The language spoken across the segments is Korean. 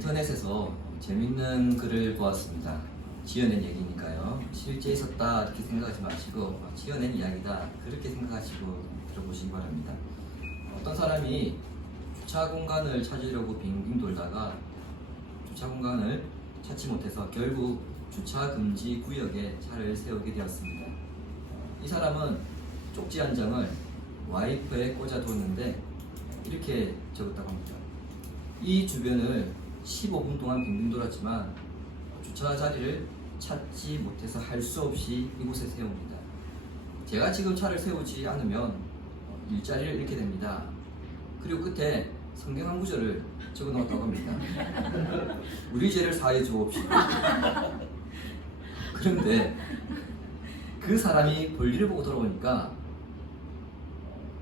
인터넷에서 재밌는 글을 보았습니다. 지어낸 얘기니까요. 실제 있었다 이렇게 생각하지 마시고 지어낸 이야기다 그렇게 생각하시고 들어보시기 바랍니다. 어떤 사람이 주차 공간을 찾으려고 빙빙 돌다가 주차 공간을 찾지 못해서 결국 주차 금지 구역에 차를 세우게 되었습니다. 이 사람은 쪽지 한 장을 와이퍼에 꽂아두었는데 이렇게 적었다고 합니다. 이 주변을 15분 동안 빙빙 돌았지만 주차 자리를 찾지 못해서 할 수 없이 이곳에 세웁니다. 제가 지금 차를 세우지 않으면 일자리를 잃게 됩니다. 그리고 끝에 성경 한 구절을 적어 놓았다고 합니다. 우리 죄를 사하여 주옵시고. 그런데 그 사람이 볼일을 보고 돌아오니까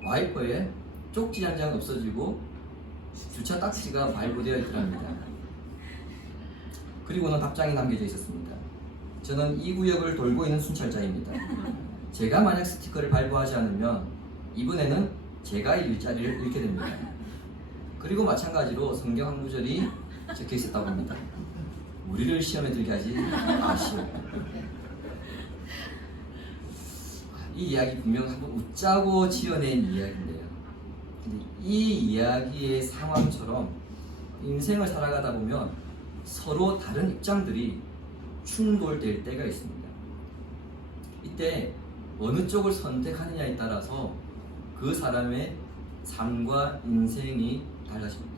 와이퍼에 쪽지 한 장 없어지고 주차 딱지가 발부되어 있더랍니다. 그리고는 답장이 남겨져 있었습니다. 저는 이 구역을 돌고 있는 순찰자입니다. 제가 만약 스티커를 발부하지 않으면 이번에는 제가 일자리를 잃게 됩니다. 그리고 마찬가지로 성경 한 구절이 적혀 있었다고 합니다. 우리를 시험에 들게 하지 마시오. 이 이야기 분명 한번 웃자고 지어낸 이야기인데요. 근데 이 이야기의 상황처럼 인생을 살아가다 보면 서로 다른 입장들이 충돌될 때가 있습니다. 이때 어느 쪽을 선택하느냐에 따라서 그 사람의 삶과 인생이 달라집니다.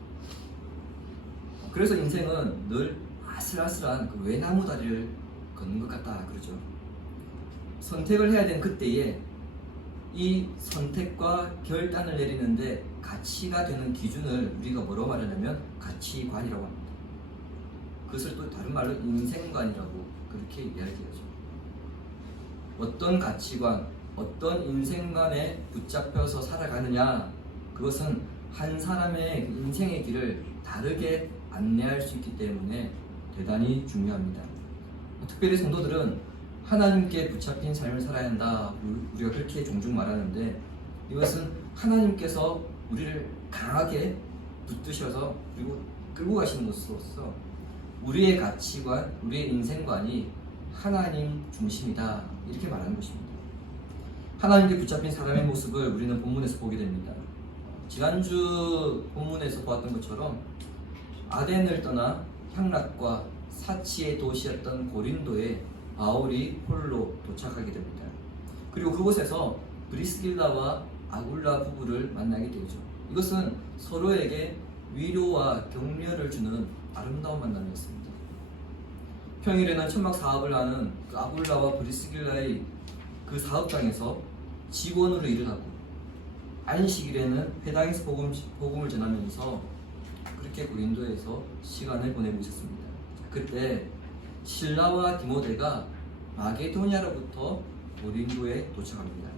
그래서 인생은 늘 아슬아슬한 그 외나무 다리를 걷는 것 같다 그러죠. 선택을 해야 되는 그때에 이 선택과 결단을 내리는데 가치가 되는 기준을 우리가 뭐라고 말하냐면 가치관이라고 합니다. 그것을 또 다른 말로 인생관이라고 그렇게 이야기하죠. 어떤 가치관, 어떤 인생관에 붙잡혀서 살아가느냐, 그것은 한 사람의 인생의 길을 다르게 안내할 수 있기 때문에 대단히 중요합니다. 특별히 성도들은 하나님께 붙잡힌 삶을 살아야 한다. 우리가 그렇게 종종 말하는데 이것은 하나님께서 우리를 강하게 붙드셔서 그리고 끌고 가시는 것으로서 우리의 가치관, 우리의 인생관이 하나님 중심이다. 이렇게 말하는 것입니다. 하나님께 붙잡힌 사람의 모습을 우리는 본문에서 보게 됩니다. 지난주 본문에서 보았던 것처럼 아덴을 떠나 향락과 사치의 도시였던 고린도에 바울이 홀로 도착하게 됩니다. 그리고 그곳에서 브리스길라와 아굴라 부부를 만나게 되죠. 이것은 서로에게 위로와 격려를 주는 아름다운 만남이었습니다. 평일에는 천막 사업을 하는 그 아굴라와 브리스길라의 그 사업장에서 직원으로 일을 하고 안식일에는 회당에서 복음을 전하면서 그렇게 고린도에서 시간을 보내고 있었습니다. 그때 실라와 디모데가 마게도냐로부터 고린도에 도착합니다.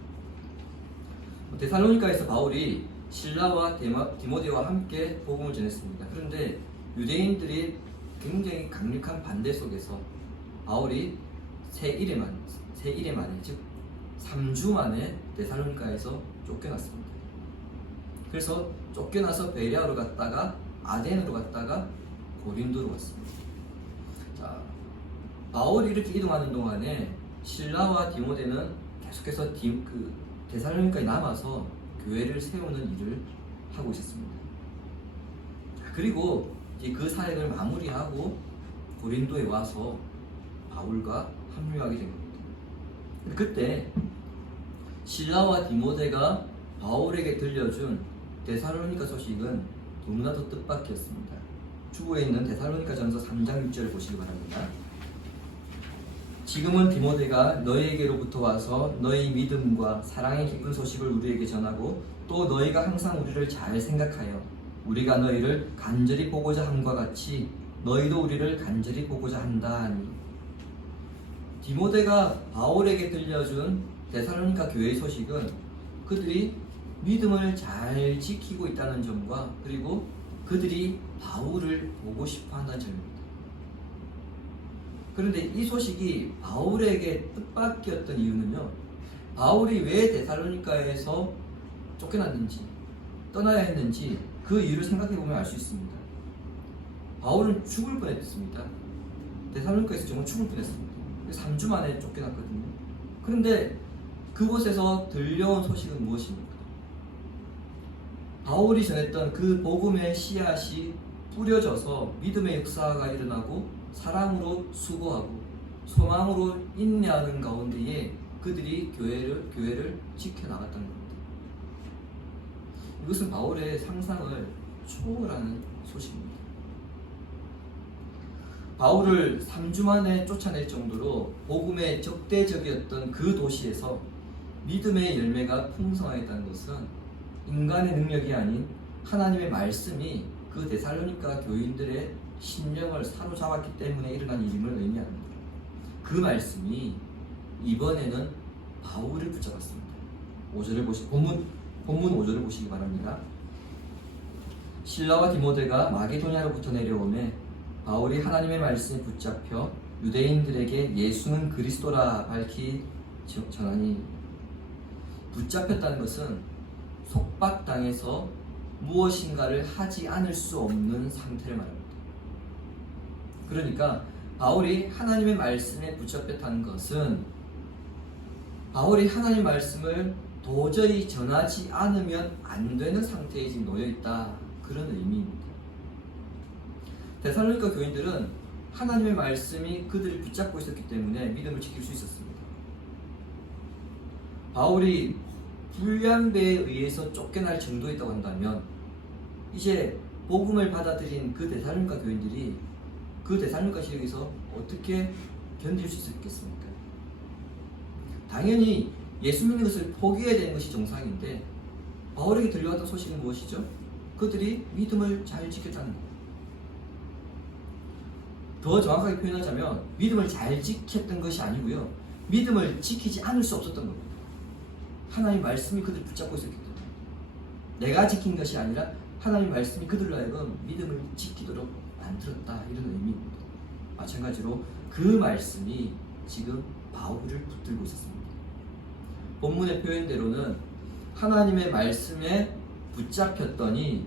데살로니가에서 바울이 실라와 디모데와 함께 복음을 전했습니다. 그런데 유대인들이 굉장히 강력한 반대 속에서 바울이 세 일에 만에 즉 3주 만에 데살로니가에서 쫓겨났습니다. 그래서 쫓겨나서 베레아로 갔다가 아덴으로 갔다가 고린도로 갔습니다. 자, 바울이 이렇게 이동하는 동안에 실라와 디모데는 계속해서 데살로니가에 남아서 교회를 세우는 일을 하고 있었습니다. 자, 그리고 이제 그 사역을 마무리하고 고린도에 와서 바울과 합류하게 된 겁니다. 그때 실라와 디모데가 바울에게 들려준 데살로니가 소식은 너무나도 뜻밖이었습니다. 주보에 있는 데살로니가 전서 3장 6절을 보시기 바랍니다. 지금은 디모데가 너희에게로부터 와서 너희 믿음과 사랑의 기쁜 소식을 우리에게 전하고 또 너희가 항상 우리를 잘 생각하여 우리가 너희를 간절히 보고자 함과 같이 너희도 우리를 간절히 보고자 한다 하니. 디모데가 바울에게 들려준 데살로니가 교회의 소식은 그들이 믿음을 잘 지키고 있다는 점과 그리고 그들이 바울을 보고 싶어 한다는 점입니다. 그런데 이 소식이 바울에게 뜻밖이었던 이유는요, 바울이 왜 데살로니가에서 쫓겨났는지 떠나야 했는지 그 이유를 생각해 보면 알 수 있습니다. 바울은 죽을 뻔했습니다. 데살로니가에서 정말 죽을 뻔했습니다. 3주 만에 쫓겨났거든요. 그런데 그곳에서 들려온 소식은 무엇입니까? 바울이 전했던 그 복음의 씨앗이 뿌려져서 믿음의 역사가 일어나고 사랑으로 수고하고 소망으로 인내하는 가운데에 그들이 교회를 지켜나갔다는 겁니다. 이것은 바울의 상상을 초월하는 소식입니다. 바울을 3주 만에 쫓아낼 정도로 복음에 적대적이었던 그 도시에서 믿음의 열매가 풍성하였다는 것은 인간의 능력이 아닌 하나님의 말씀이 그 데살로니가 교인들의 심령을 사로잡았기 때문에 일어난 일임을 의미합니다. 그 말씀이 이번에는 바울을 붙잡았습니다. 5절을 본문 5절을 보시기 바랍니다. 실라와 디모데가 마게도냐로부터 내려오매 바울이 하나님의 말씀에 붙잡혀 유대인들에게 예수는 그리스도라 밝히 전하니, 붙잡혔다는 것은 속박당해서 무엇인가를 하지 않을 수 없는 상태를 말합니다. 그러니까 바울이 하나님의 말씀에 붙잡혔다는 것은 바울이 하나님의 말씀을 도저히 전하지 않으면 안 되는 상태에 지금 놓여있다, 그런 의미입니다. 데살로니가 교인들은 하나님의 말씀이 그들을 붙잡고 있었기 때문에 믿음을 지킬 수 있었습니다. 바울이 불량배에 의해서 쫓겨날 정도에 있다고 한다면 이제 복음을 받아들인 그 데살로니가 교인들이 그 데살로니가 지역에서 어떻게 견딜 수 있었겠습니까? 당연히 예수 믿는 것을 포기해야 되는 것이 정상인데 바울에게 들려왔던 소식은 무엇이죠? 그들이 믿음을 잘 지켰다는 것. 더 정확하게 표현하자면 믿음을 잘 지켰던 것이 아니고요, 믿음을 지키지 않을 수 없었던 겁니다. 하나님 말씀이 그들을 붙잡고 있었기 때문에 내가 지킨 것이 아니라 하나님 말씀이 그들로 하여금 믿음을 지키도록 만들었다, 이런 의미입니다. 마찬가지로 그 말씀이 지금 바울을 붙들고 있었습니다. 본문의 표현대로는 하나님의 말씀에 붙잡혔더니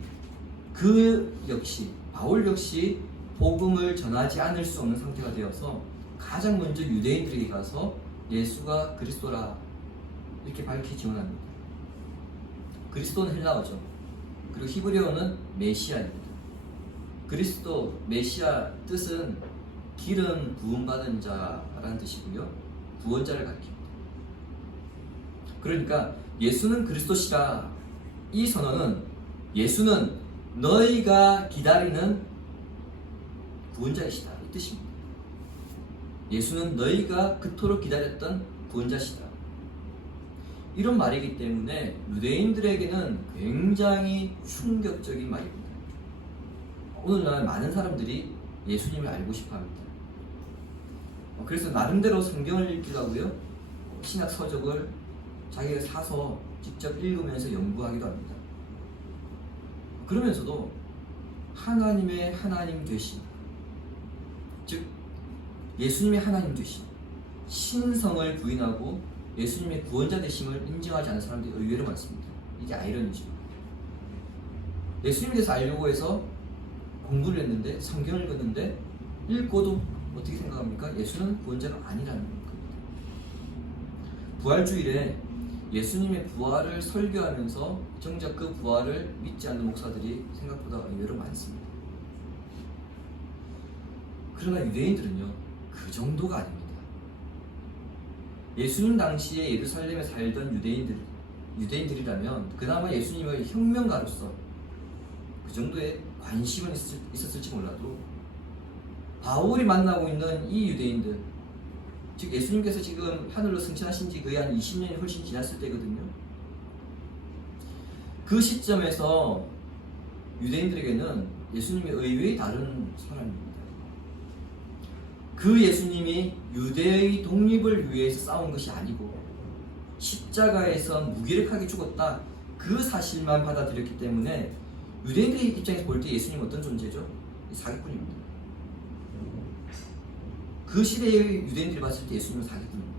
바울 역시 복음을 전하지 않을 수 없는 상태가 되어서 가장 먼저 유대인들에게 가서 예수가 그리스도라 이렇게 밝히 증언합니다. 그리스도는 헬라어죠. 그리고 히브리어는 메시아입니다. 그리스도, 메시아 뜻은 기름 부음받은 자라는 뜻이고요, 구원자를 가리킵니다. 그러니까 예수는 그리스도시라, 이 선언은 예수는 너희가 기다리는 구원자이시다, 이 뜻입니다. 예수는 너희가 그토록 기다렸던 구원자시다, 이런 말이기 때문에 유대인들에게는 굉장히 충격적인 말입니다. 오늘날 많은 사람들이 예수님을 알고 싶어합니다. 그래서 나름대로 성경을 읽기도 하고요, 신약 서적을 자기가 사서 직접 읽으면서 연구하기도 합니다. 그러면서도 하나님의 하나님 되심, 즉 예수님의 하나님 되심, 신성을 부인하고 예수님의 구원자 되심을 인정하지 않는 사람들이 의외로 많습니다. 이게 아이러니죠. 예수님에 대해서 알려고 해서 공부를 했는데, 성경을 읽었는데, 읽고도 어떻게 생각합니까? 예수는 구원자가 아니라는 겁니다. 부활주일에 예수님의 부활을 설교하면서 정작 그 부활을 믿지 않는 목사들이 생각보다 의외로 많습니다. 그러나 유대인들은요, 그 정도가 아닙니다. 예수님 당시에 예루살렘에 살던 유대인들이라면 그나마 예수님의 혁명가로서 그 정도의 관심은 있었을지 몰라도 바울이 만나고 있는 이 유대인들, 즉 예수님께서 지금 하늘로 승천하신 지 거의 한 20년이 훨씬 지났을 때거든요. 그 시점에서 유대인들에게는 예수님이 의외의 다른 사람입니다. 그 예수님이 유대의 독립을 위해서 싸운 것이 아니고 십자가에서 무기력하게 죽었다, 그 사실만 받아들였기 때문에 유대인들의 입장에서 볼 때 예수님은 어떤 존재죠? 사기꾼입니다. 그 시대의 유대인들이 봤을 때 예수님은 사기꾼입니다.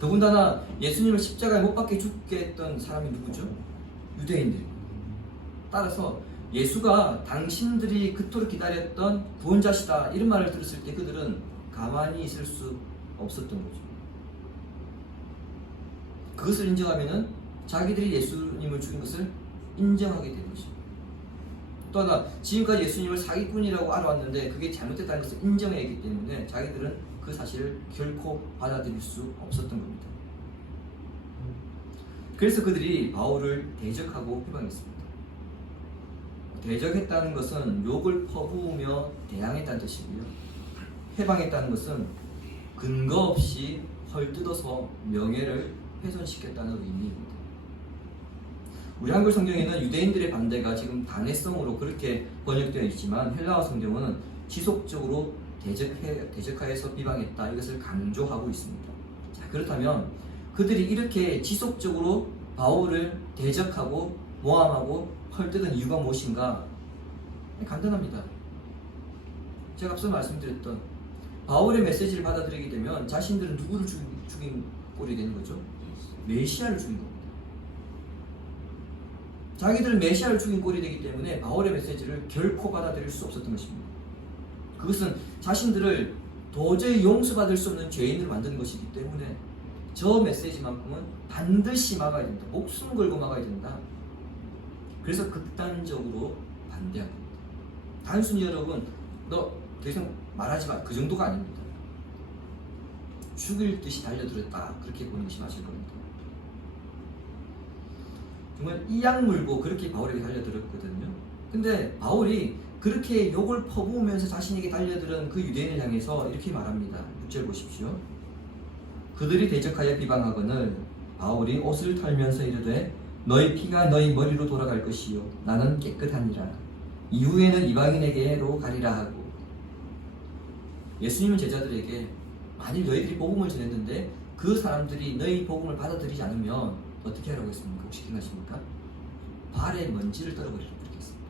더군다나 예수님을 십자가에 못 박게 죽게 했던 사람이 누구죠? 유대인들입니다. 따라서 예수가 당신들이 그토록 기다렸던 구원자시다 이런 말을 들었을 때 그들은 가만히 있을 수 없었던 거죠. 그것을 인정하면은 자기들이 예수님을 죽인 것을 인정하게 되는 거죠. 또 하나, 지금까지 예수님을 사기꾼이라고 알아왔는데 그게 잘못됐다는 것을 인정했기 때문에 자기들은 그 사실을 결코 받아들일 수 없었던 겁니다. 그래서 그들이 바울을 대적하고 비방했습니다. 대적했다는 것은 욕을 퍼부으며 대항했다는 뜻이고요. 해방했다는 것은 근거 없이 헐뜯어서 명예를 훼손시켰다는 의미입니다. 우리 한글 성경에는 유대인들의 반대가 지금 단회성으로 그렇게 번역되어 있지만 헬라어 성경은 지속적으로 대적하여서 비방했다 이것을 강조하고 있습니다. 자, 그렇다면 그들이 이렇게 지속적으로 바울을 대적하고 모함하고 헐뜯은 이유가 무엇인가? 간단합니다. 제가 앞서 말씀드렸던 바울의 메시지를 받아들이게 되면 자신들은 누구를 죽인 꼴이 되는 거죠? 메시아를 죽인 겁니다. 자기들은 메시아를 죽인 꼴이 되기 때문에 바울의 메시지를 결코 받아들일 수 없었던 것입니다. 그것은 자신들을 도저히 용서받을 수 없는 죄인으로 만드는 것이기 때문에 저 메시지만큼은 반드시 막아야 된다. 목숨 걸고 막아야 된다. 그래서 극단적으로 반대한 겁니다. 단순히 여러분 너 더 이상 말하지 마. 그 정도가 아닙니다. 죽일 듯이 달려들었다. 그렇게 보는 것이 맞을 겁니다. 정말 이악 물고 그렇게 바울에게 달려들었거든요. 근데 바울이 그렇게 욕을 퍼부으면서 자신에게 달려들은 그 유대인을 향해서 이렇게 말합니다. 6절 보십시오. 그들이 대적하여 비방하거늘 바울이 옷을 털면서 이르되 너희 피가 너희 머리로 돌아갈 것이요 나는 깨끗하니라. 이후에는 이방인에게로 가리라 하고. 예수님은 제자들에게 만일 너희들이 복음을 전했는데 그 사람들이 너희 복음을 받아들이지 않으면 어떻게 하라고 했습니까? 혹시 기억나십니까? 발에 먼지를 떨어버리라고 그렇게 했습니다.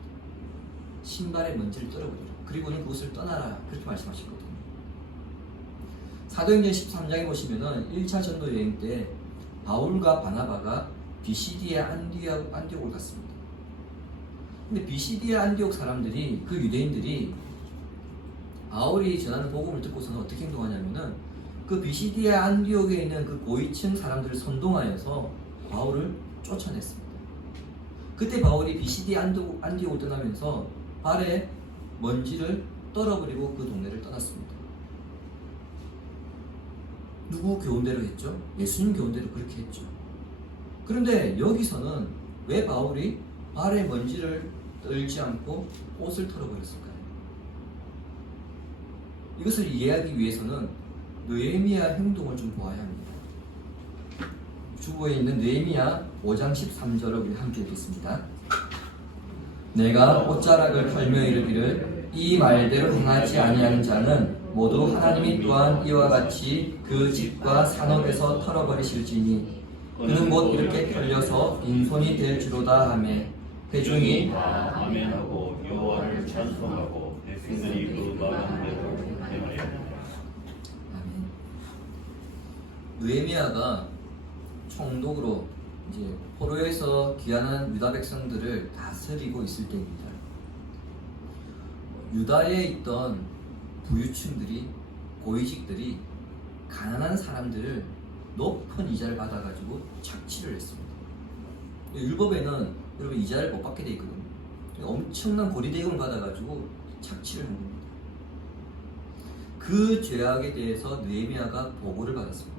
신발에 먼지를 떨어버리라. 그리고는 그것을 떠나라. 그렇게 말씀하셨거든요. 사도행전 13장에 보시면은 1차 전도 여행 때 바울과 바나바가 비시디아 안디옥을 갔습니다. 근데 비시디아 안디옥 사람들이 그 유대인들이 바울이 전하는 복음을 듣고서는 어떻게 행동하냐면은 그 비시디아 안디옥에 있는 그 고위층 사람들을 선동하여서 바울을 쫓아냈습니다. 그때 바울이 비시디아 안디옥을 떠나면서 발에 먼지를 떨어버리고 그 동네를 떠났습니다. 누구 교훈대로 했죠? 예수님 교훈대로 그렇게 했죠. 그런데 여기서는 왜 바울이 발에 먼지를 떨지 않고 옷을 털어버렸을까요? 이것을 이해하기 위해서는 느헤미야 행동을 좀 보아야 합니다. 주보에 있는 느헤미야 5장 13절을 우리 함께 읽겠습니다. 내가 옷자락을 털며 이르기를 이 말대로 행하지 아니하는 자는 모두 하나님이 또한 이와 같이 그 집과 산업에서 털어버리실지니 그는 못 이렇게 털려서 빈손이 될 줄로다 하며 회중이 아멘하고 여호와를 찬송하고 백성들이 그 마음대로 행하였다. 아멘. 느헤미야가 총독으로 이제 포로에서 귀환한 유다 백성들을 다스리고 있을 때입니다. 유다에 있던 부유층들이 고위직들이 가난한 사람들을 높은 이자를 받아가지고 착취를 했습니다. 율법에는 여러분 이자를 못 받게 돼 있거든요. 엄청난 고리대금을 받아가지고 착취를 한 겁니다. 그 죄악에 대해서 느헤미야가 보고를 받았습니다.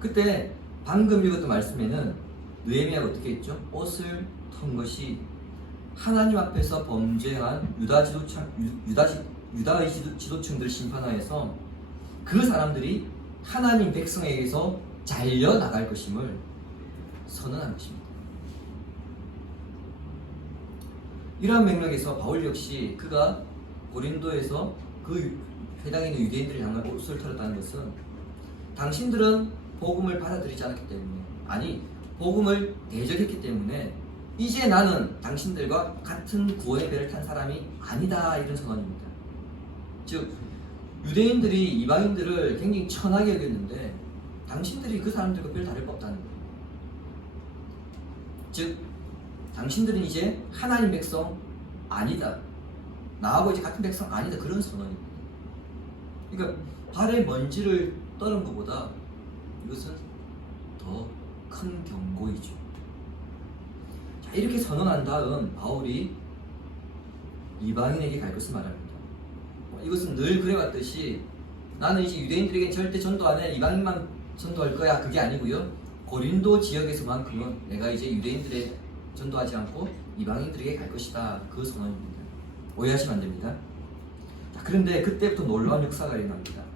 그때 방금 읽었던 말씀에는 느헤미야가 어떻게 했죠? 옷을 턴 것이 하나님 앞에서 범죄한 유다의 지도층들을 심판하여서 그 사람들이 하나님 백성에게서 잘려 나갈 것임을 선언한 것입니다. 이러한 맥락에서 바울 역시 그가 고린도에서 그 회당에 있는 유대인들을 향한 옷을 털었다는 것은 당신들은 복음을 받아들이지 않았기 때문에, 아니 복음을 대적했기 때문에 이제 나는 당신들과 같은 구원의 배를 탄 사람이 아니다, 이런 선언입니다. 즉 유대인들이 이방인들을 굉장히 천하게 여겼는데 당신들이 그 사람들과 별 다를 바 없다는 거예요. 즉 당신들은 이제 하나님 백성 아니다. 나하고 이제 같은 백성 아니다. 그런 선언입니다. 그러니까 발에 먼지를 떠는 것보다 이것은 더 큰 경고이죠. 자, 이렇게 선언한 다음 바울이 이방인에게 갈 것을 말합니다. 이것은 늘 그래왔듯이 나는 이제 유대인들에게 절대 전도 안 해, 이방인만 전도할 거야, 그게 아니고요. 고린도 지역에서만큼은 내가 이제 유대인들에 전도하지 않고 이방인들에게 갈 것이다. 그 선언입니다. 오해하시면 안 됩니다. 자, 그런데 그때부터 놀라운 역사가 일어납니다.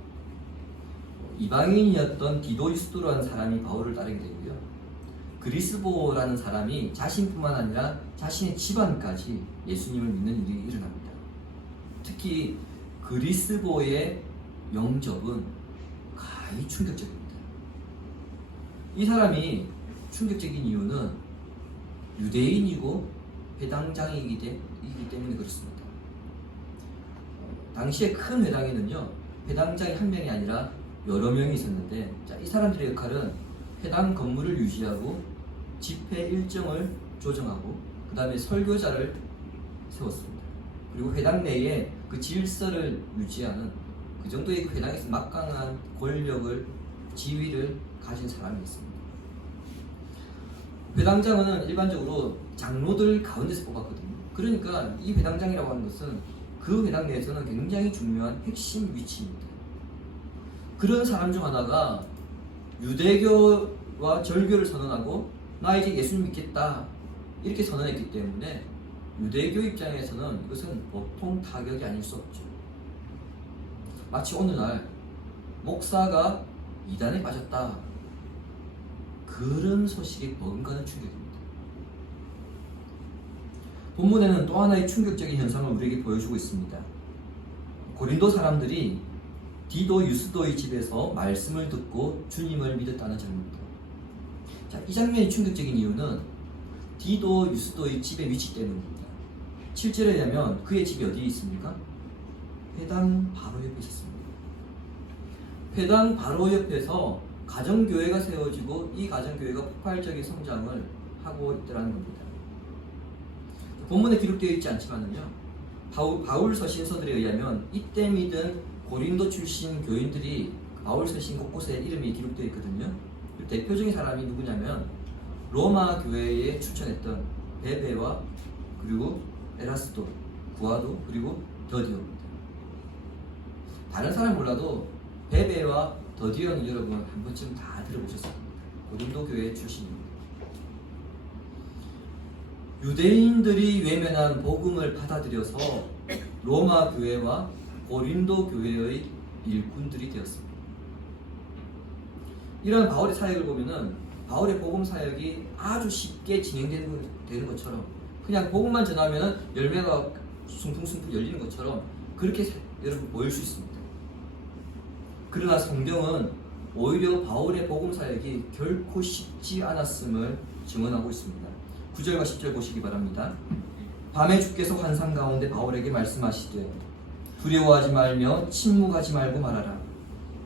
이방인이었던 디도 유스도라는 사람이 바울을 따르게 되고요. 그리스보라는 사람이 자신뿐만 아니라 자신의 집안까지 예수님을 믿는 일이 일어납니다. 특히 그리스보의 영접은 가히 충격적입니다. 이 사람이 충격적인 이유는 유대인이고 회당장이기 때문에 그렇습니다. 당시에 큰 회당에는요, 회당장이 한 명이 아니라 여러 명이 있었는데, 자, 이 사람들의 역할은 회당 건물을 유지하고 집회 일정을 조정하고 그 다음에 설교자를 세웠습니다. 그리고 회당 내에 그 질서를 유지하는 그 정도의 회당에서 막강한 권력을, 지위를 가진 사람이 있습니다. 회당장은 일반적으로 장로들 가운데서 뽑았거든요. 그러니까 이 회당장이라고 하는 것은 그 회당 내에서는 굉장히 중요한 핵심 위치입니다. 그런 사람 중 하나가 유대교와 절교를 선언하고 나 이제 예수님 믿겠다 이렇게 선언했기 때문에 유대교 입장에서는 이것은 보통 타격이 아닐 수 없죠. 마치 어느 날 목사가 이단에 빠졌다, 그런 소식이 버금가는 충격입니다. 본문에는 또 하나의 충격적인 현상을 우리에게 보여주고 있습니다. 고린도 사람들이 디도 유스도의 집에서 말씀을 듣고 주님을 믿었다는 점입니다. 자, 이 장면이 충격적인 이유는 디도 유스도의 집의 위치 때문입니다. 7절에 보면 그의 집이 어디에 있습니까? 회당 바로 옆에 있었습니다. 회당 바로 옆에서 가정교회가 세워지고 이 가정교회가 폭발적인 성장을 하고 있더라는 겁니다. 본문에 기록되어 있지 않지만은요, 바울서 신서들에 의하면 이때 믿은 고린도 출신 교인들이 바울서 신 곳곳에 이름이 기록되어 있거든요. 대표적인 사람이 누구냐면 로마 교회에 추천했던 베베와 그리고 에라스도, 구아도, 그리고 더디오입니다. 다른 사람 몰라도 베베와 더디오는 여러분 한 번쯤 다 들어보셨을 겁니다. 고린도 교회 출신입니다. 유대인들이 외면한 복음을 받아들여서 로마 교회와 고린도 교회의 일꾼들이 되었습니다. 이런 바울의 사역을 보면은 바울의 복음 사역이 아주 쉽게 진행되는 것처럼, 그냥 복음만 전하면은 열매가 숭풍숭풍 열리는 것처럼 그렇게 여러분 보일 수 있습니다. 그러나 성경은 오히려 바울의 복음 사역이 결코 쉽지 않았음을 증언하고 있습니다. 9절과 10절 보시기 바랍니다. 밤에 주께서 환상 가운데 바울에게 말씀하시되 두려워하지 말며 침묵하지 말고 말하라.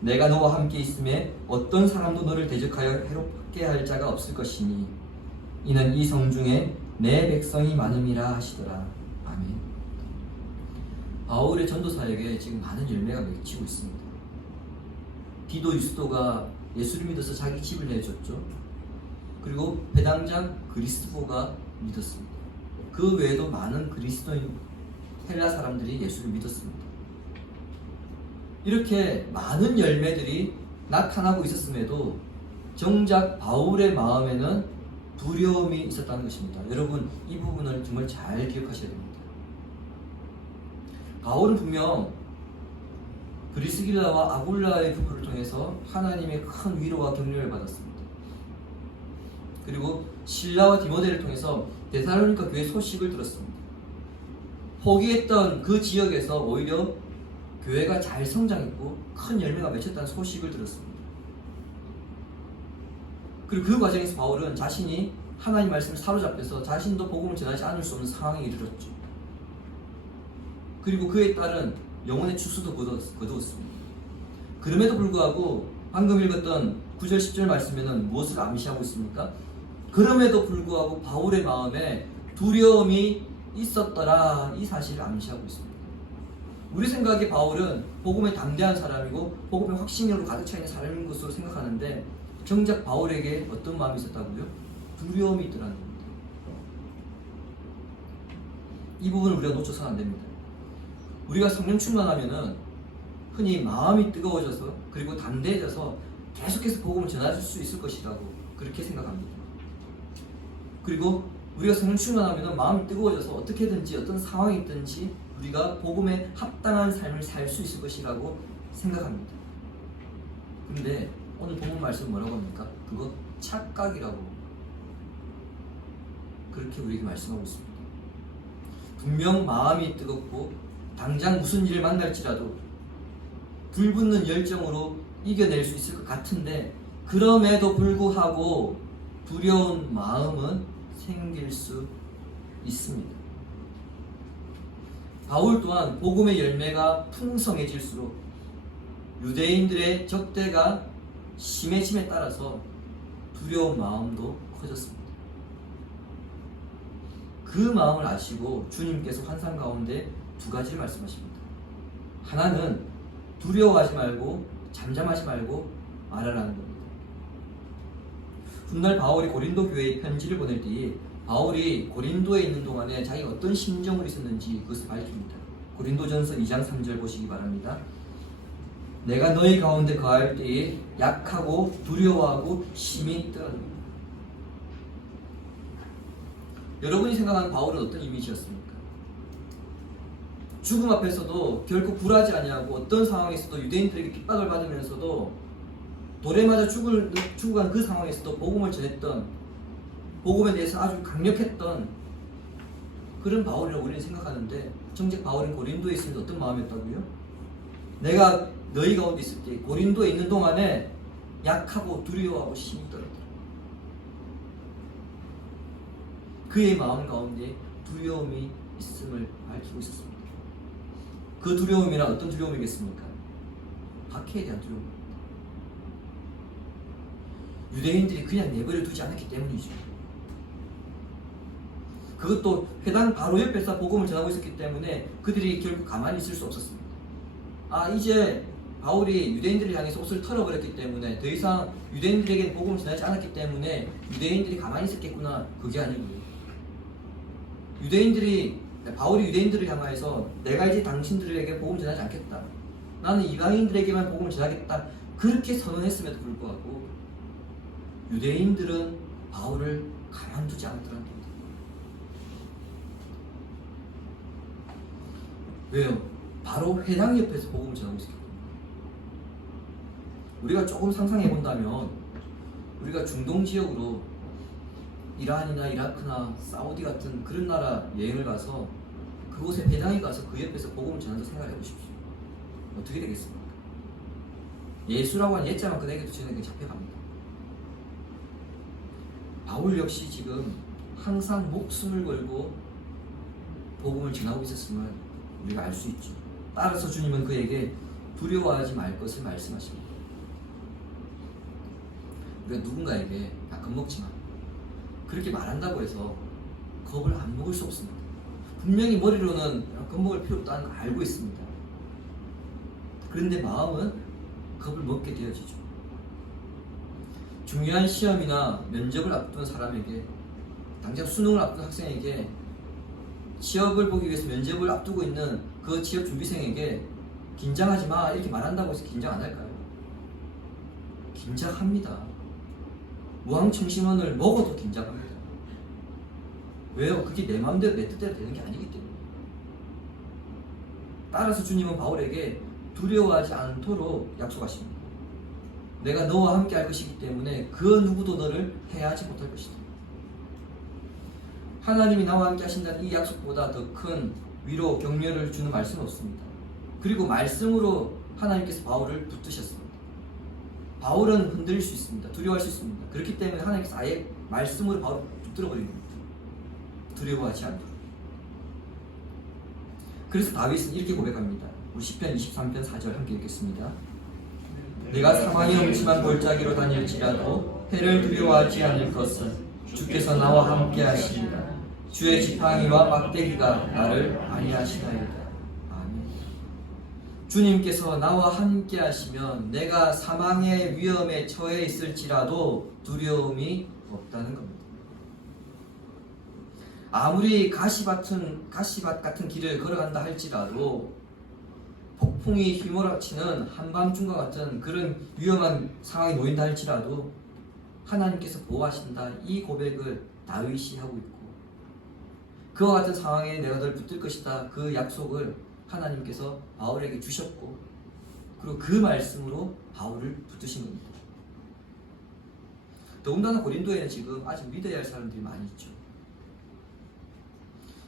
내가 너와 함께 있음에 어떤 사람도 너를 대적하여 해롭게 할 자가 없을 것이니 이는 이 성 중에 내 백성이 많음이라 하시더라. 아멘. 바울의 전도 사역에 지금 많은 열매가 맺히고 있습니다. 디도 유스도가 예수를 믿어서 자기 집을 내줬죠. 그리고 회당장 그리스보가 믿었습니다. 그 외에도 많은 그리스도인 헬라 사람들이 예수를 믿었습니다. 이렇게 많은 열매들이 나타나고 있었음에도 정작 바울의 마음에는 두려움이 있었다는 것입니다. 여러분, 이 부분을 정말 잘 기억하셔야 됩니다. 바울은 분명 브리스길라와 아굴라의 부부를 통해서 하나님의 큰 위로와 격려를 받았습니다. 그리고 실라와 디모데를 통해서 데살로니가 교회 소식을 들었습니다. 포기했던 그 지역에서 오히려 교회가 잘 성장했고 큰 열매가 맺혔다는 소식을 들었습니다. 그리고 그 과정에서 바울은 자신이 하나님 말씀을 사로잡혀서 자신도 복음을 전하지 않을 수 없는 상황에 이르렀죠. 그리고 그에 따른 영혼의 추수도 거두었습니다. 그럼에도 불구하고 방금 읽었던 9절 10절 말씀에는 무엇을 암시하고 있습니까? 그럼에도 불구하고 바울의 마음에 두려움이 있었더라 이 사실을 암시하고 있습니다. 우리 생각에 바울은 복음에 담대한 사람이고 복음에 확신으로 가득 차 있는 사람인 것으로 생각하는데 정작 바울에게 어떤 마음이 있었다고요? 두려움이 있더라는 겁니다. 이 부분을 우리가 놓쳐서는 안 됩니다. 우리가 성령 충만하면은 흔히 마음이 뜨거워져서 그리고 담대해져서 계속해서 복음을 전할 수 있을 것이라고 그렇게 생각합니다. 그리고 우리가 성령 충만하면 마음이 뜨거워져서 어떻게든지 어떤 상황이 있든지 우리가 복음에 합당한 삶을 살 수 있을 것이라고 생각합니다. 그런데 오늘 본문 말씀 뭐라고 합니까? 그거 착각이라고 그렇게 우리에게 말씀하고 있습니다. 분명 마음이 뜨겁고 당장 무슨 일을 만날지라도 불붙는 열정으로 이겨낼 수 있을 것 같은데 그럼에도 불구하고 두려운 마음은 생길 수 있습니다. 바울 또한 복음의 열매가 풍성해질수록 유대인들의 적대가 심해짐에 따라서 두려운 마음도 커졌습니다. 그 마음을 아시고 주님께서 환상 가운데 두 가지를 말씀하십니다. 하나는 두려워하지 말고 잠잠하지 말고 말하라는 겁니다. 훗날 바울이 고린도 교회에 편지를 보낼 때에 바울이 고린도에 있는 동안에 자기가 어떤 심정을 있었는지 그것을 밝힙니다. 고린도전서 2장 3절 보시기 바랍니다. 내가 너희 가운데 거할 때에 약하고 두려워하고 심히 떨었노라. 여러분이 생각하는 바울은 어떤 이미지였습니까? 죽음 앞에서도 결코 굴하지 아니하고 어떤 상황에서도 유대인들에게 핍박을 받으면서도 돌에 맞아 죽어간 그 상황에서도 복음을 전했던 복음에 대해서 아주 강력했던 그런 바울이라고 우리는 생각하는데 정작 바울은 고린도에 있을 때 어떤 마음이었다고요? 내가 너희 가운데 있을 때 고린도에 있는 동안에 약하고 두려워하고 심히 떨었더라. 그의 마음 가운데 두려움이 있음을 밝히고 있었습니다. 그 두려움이란 어떤 두려움이겠습니까? 박해에 대한 두려움입니다. 유대인들이 그냥 내버려 두지 않았기 때문이죠. 그것도 회당 바로 옆에서 복음을 전하고 있었기 때문에 그들이 결국 가만히 있을 수 없었습니다. 이제 바울이 유대인들을 향해서 옷을 털어버렸기 때문에 더 이상 유대인들에게 복음을 전하지 않았기 때문에 유대인들이 가만히 있었겠구나. 그게 아니고요. 바울이 유대인들을 향하여서 내가 이제 당신들에게 복음을 전하지 않겠다. 나는 이방인들에게만 복음을 전하겠다. 그렇게 선언했음에도 불구하고 유대인들은 바울을 가만두지 않더라는 겁니다. 왜요? 바로 회당 옆에서 복음을 전하고 있었기 때문에. 우리가 조금 상상해 본다면 우리가 중동 지역으로 이란이나 이라크나 사우디 같은 그런 나라 여행을 가서 그곳에 회당에 가서 그 옆에서 복음을 전한다 생각해 보십시오. 어떻게 되겠습니까? 예수라고 하는 예자만 꺼내기도 전에 잡혀갑니다. 바울 역시 지금 항상 목숨을 걸고 복음을 전하고 있었음을 우리가 알 수 있죠. 따라서 주님은 그에게 두려워하지 말 것을 말씀하십니다. 우리가 누군가에게 겁먹지 마. 그렇게 말한다고 해서 겁을 안 먹을 수 없습니다. 분명히 머리로는 겁먹을 필요 없다는 걸 알고 있습니다. 그런데 마음은 겁을 먹게 되어지죠. 중요한 시험이나 면접을 앞둔 사람에게, 당장 수능을 앞둔 학생에게, 취업을 보기 위해서 면접을 앞두고 있는 그 취업 준비생에게 긴장하지 마 이렇게 말한다고 해서 긴장 안 할까요? 긴장합니다. 우황청심원을 먹어도 긴장합니다. 왜요? 그게 내 마음대로 내 뜻대로 되는 게 아니기 때문에. 따라서 주님은 바울에게 두려워하지 않도록 약속하십니다. 내가 너와 함께 할 것이기 때문에 그 누구도 너를 해하지 못할 것이다. 하나님이 나와 함께 하신다는 이 약속보다 더 큰 위로 격려를 주는 말씀은 없습니다. 그리고 말씀으로 하나님께서 바울을 붙드셨습니다. 바울은 흔들릴 수 있습니다. 두려워할 수 있습니다. 그렇기 때문에 하나님께서 아예 말씀으로 바울을 붙들어버린 겁니다. 두려워하지 않도록. 그래서 다윗은 이렇게 고백합니다. 우리 시편 23편 4절 함께 읽겠습니다. 내가 사망의 음침한 골짜기로 다닐지라도 해를 두려워하지 않을 것은 주께서 나와 함께 하시리라. 주의 지팡이와 막대기가 나를 안위하시나이다. 아멘. 주님께서 나와 함께 하시면 내가 사망의 위험에 처해 있을지라도 두려움이 없다는 겁니다. 아무리 가시밭 같은 길을 걸어간다 할지라도 폭풍이 휘몰아치는 한밤중과 같은 그런 위험한 상황에 놓인다 할지라도 하나님께서 보호하신다, 이 고백을 다윗이 하고 있고, 그와 같은 상황에 내가 널 붙들 것이다, 그 약속을 하나님께서 바울에게 주셨고, 그리고 그 말씀으로 바울을 붙드신 겁니다. 더군다나 고린도에는 지금 아직 믿어야 할 사람들이 많이 있죠.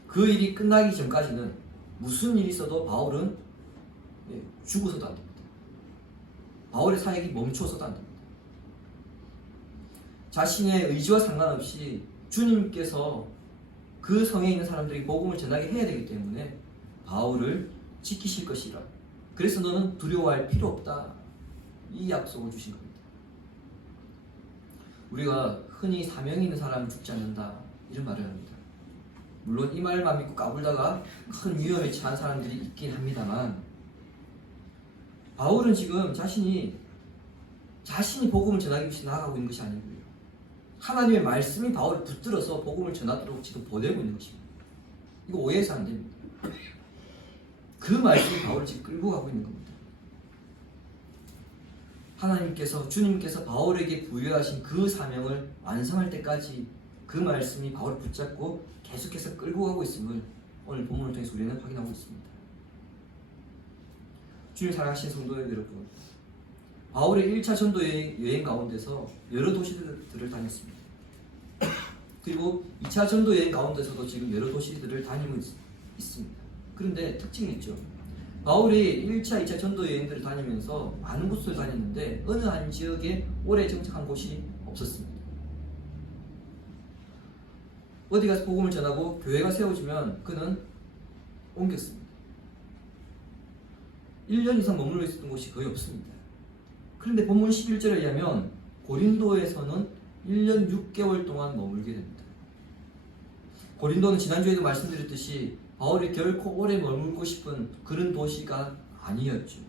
그 일이 끝나기 전까지는 무슨 일이 있어도 바울은 죽어서도 안 됩니다. 바울의 사역이 멈춰서도 안 됩니다. 자신의 의지와 상관없이 주님께서 그 성에 있는 사람들에게 복음을 전하게 해야 되기 때문에 바울을 지키실 것이라. 그래서 너는 두려워할 필요 없다, 이 약속을 주신 겁니다. 우리가 흔히 사명이 있는 사람은 죽지 않는다, 이런 말을 합니다. 물론 이 말만 믿고 까불다가 큰 위험에 처한 사람들이 있긴 합니다만, 바울은 지금 자신이 복음을 전하기 위해서 나아가고 있는 것이 아니고요, 하나님의 말씀이 바울을 붙들어서 복음을 전하도록 지금 보내고 있는 것입니다. 이거 오해해서 안 됩니다. 그 말씀이 바울을 지금 끌고 가고 있는 겁니다. 주님께서 바울에게 부여하신 그 사명을 완성할 때까지 그 말씀이 바울을 붙잡고 계속해서 끌고 가고 있음을 오늘 본문을 통해서 우리는 확인하고 있습니다. 주님 사랑하신 성도 여러분, 바울의 1차 전도 여행 가운데서 여러 도시들을 다녔습니다. 그리고 2차 전도 여행 가운데서도 지금 여러 도시들을 다니고 있습니다. 그런데 특징이 있죠. 바울이 1차, 2차 전도 여행들을 다니면서 많은 곳을 다녔는데 어느 한 지역에 오래 정착한 곳이 없었습니다. 어디 가서 복음을 전하고 교회가 세워지면 그는 옮겼습니다. 1년 이상 머물러 있었던 곳이 거의 없습니다. 그런데 본문 11절에 의하면 고린도에서는 1년 6개월 동안 머물게 됩니다. 고린도는 지난주에도 말씀드렸듯이 바울이 결코 오래 머물고 싶은 그런 도시가 아니었죠.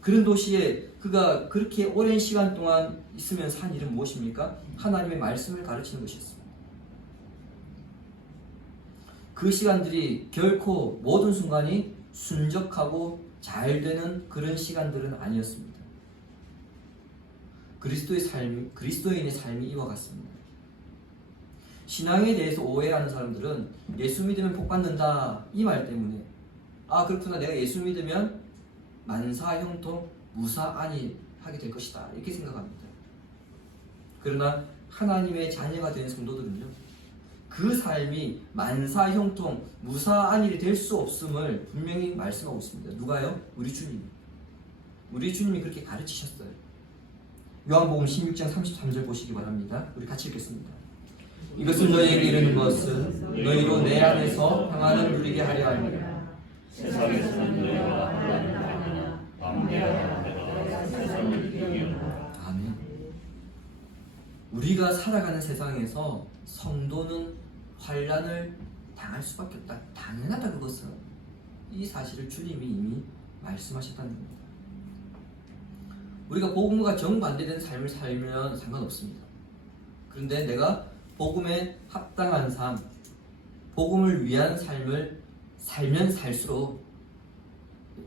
그런 도시에 그가 그렇게 오랜 시간 동안 있으면서 한 일은 무엇입니까? 하나님의 말씀을 가르치는 것이었습니다. 그 시간들이 결코 모든 순간이 순적하고 잘 되는 그런 시간들은 아니었습니다. 그리스도인의 삶이 이와 같습니다. 신앙에 대해서 오해하는 사람들은 예수 믿으면 복 받는다, 이 말 때문에 그렇구나, 내가 예수 믿으면 만사 형통 무사 안위하게 될 것이다, 이렇게 생각합니다. 그러나 하나님의 자녀가 된 성도들은요, 그 삶이 만사 형통 무사 안위이 될 수 없음을 분명히 말씀하고 있습니다. 누가요? 우리 주님이 그렇게 가르치셨어요. 요한복음 16장 33절 보시기 바랍니다. 우리 같이 읽겠습니다. 이것을 너희에게 이르는 것은 너희로 내 안에서 평안을 누리게 하려 함이라. 세상에서는 너희와 혼란을 당하나 담대하라. 내가 세상을 이기리라. 아멘. 우리가 살아가는 세상에서 성도는 환난을 당할 수밖에 없다. 당연하다, 그것은. 이 사실을 주님이 이미 말씀하셨다는 겁니다. 우리가 복음과 정반대된 삶을 살면 상관없습니다. 그런데 내가 복음에 합당한 삶, 복음을 위한 삶을 살면 살수록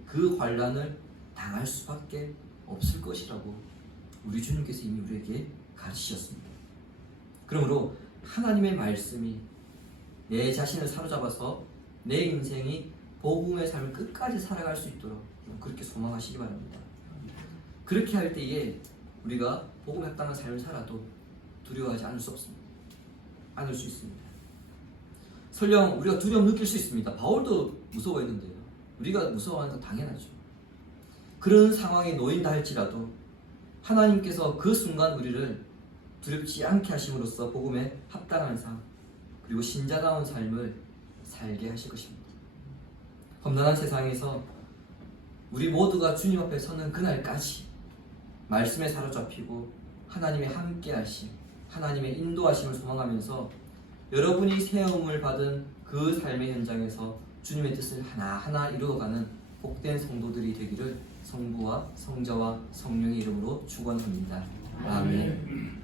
그 환난을 당할 수밖에 없을 것이라고 우리 주님께서 이미 우리에게 가르치셨습니다. 그러므로 하나님의 말씀이 내 자신을 사로잡아서 내 인생이 복음의 삶을 끝까지 살아갈 수 있도록 그렇게 소망하시기 바랍니다. 그렇게 할 때에 우리가 복음에 합당한 삶을 살아도 두려워하지 않을 수 있습니다. 설령 우리가 두려움 느낄 수 있습니다. 바울도 무서워했는데요. 우리가 무서워하는 건 당연하죠. 그런 상황에 놓인다 할지라도 하나님께서 그 순간 우리를 두렵지 않게 하심으로써 복음에 합당한 삶, 그리고 신자다운 삶을 살게 하실 것입니다. 험난한 세상에서 우리 모두가 주님 앞에 서는 그날까지 말씀에 사로잡히고 하나님의 함께 하심, 하나님의 인도하심을 소망하면서 여러분이 세움을 받은 그 삶의 현장에서 주님의 뜻을 하나하나 이루어가는 복된 성도들이 되기를 성부와 성자와 성령의 이름으로 축원합니다. 아멘.